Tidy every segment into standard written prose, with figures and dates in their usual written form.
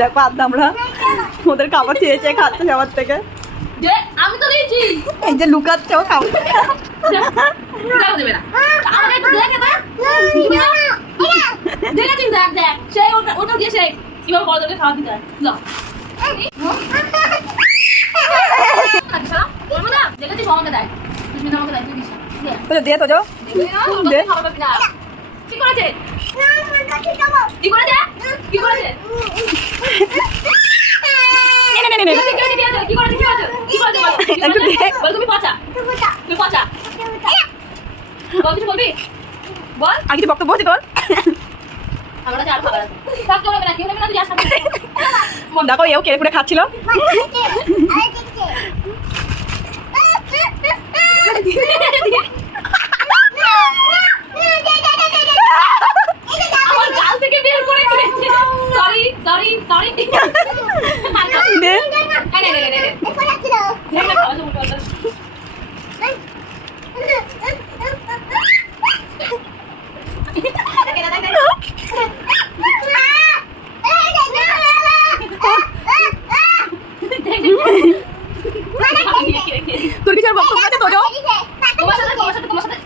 দেখো আদা আমরা ওদের খাবার চেয়েছে খাচ্ছে সবার থেকে আমি তো দিয়েছি এই যে লুকাচ্ছে ও খাবার দেবে না আমাকে একটু দেখে দেখেছিস দেখ দেখ সে ওটা দিয়ে সে কিভাবে বড়দেরকে খাওয়া দিতে হয় দেখেছিস আমাকে দেয় আমাকে দেয় তুই দিস দে তো যাও দে খাওয়া পাবি না কি করেছে কি করেছে কি করেছে তুমি পচা বল কিছু বলবি বল আর কিছু বক্তব্য আছে তোর আমরা চার খাবার আছে সব কেউ নেবে না কেউ নেবে না তুই যাস দেখো এও কেড়ে কুড়ে খাচ্ছিল আমার গাল থেকে বের করে দিয়েছে সরি সরি সরি দে তোর কিছু আর বক্তব্য আছে তোর তোমার সাথে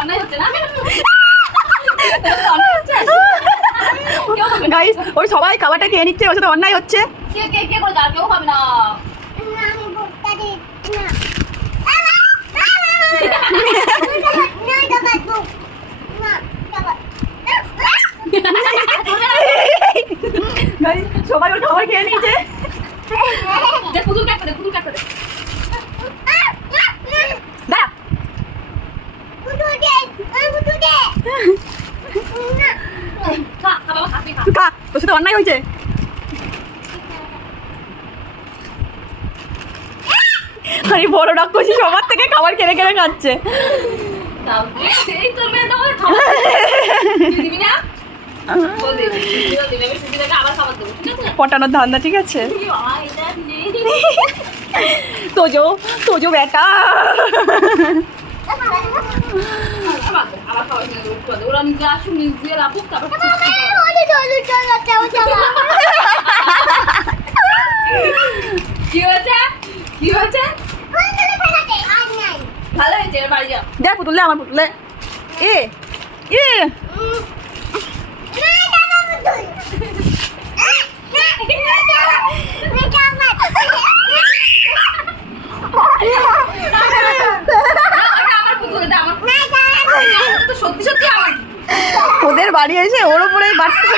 অন্যায় হচ্ছে না গাইস ওই সবাই খাবারটা খেয়ে নিচ্ছে ওর সাথে অন্যায় হচ্ছে কে করে যা কেউ পাবে না সবাই ওর খাবার খেয়ে নিচ্ছে পুতুল কাট করে পুতুল কাট করে দাঁড়া খা খা বাবা খাবি খা তুই খা তোর সাথে অন্যায় হয়েছে আরে বড় ডাক করছি সবার থেকে খাবার কেড়ে কেড়ে খাচ্ছে এই তোর মেয়ে তো খাবার দিবি না আবার খাবার দেবো ঠিক আছে পটানোর ধান্দা ঠিক আছে তোজো তোজো বেটা আবার খাবার ওরা নিজে আসুন নিজে রাখুক তারপর কি হয়েছে কি হয়েছে ভালো হয়েছে বাড়ি যাও দেখ পুতুলে আমার পুতুলে এ এ সত্যি সত্যি আমার ওদের বাড়ি এসে ওর উপরে বাড়তে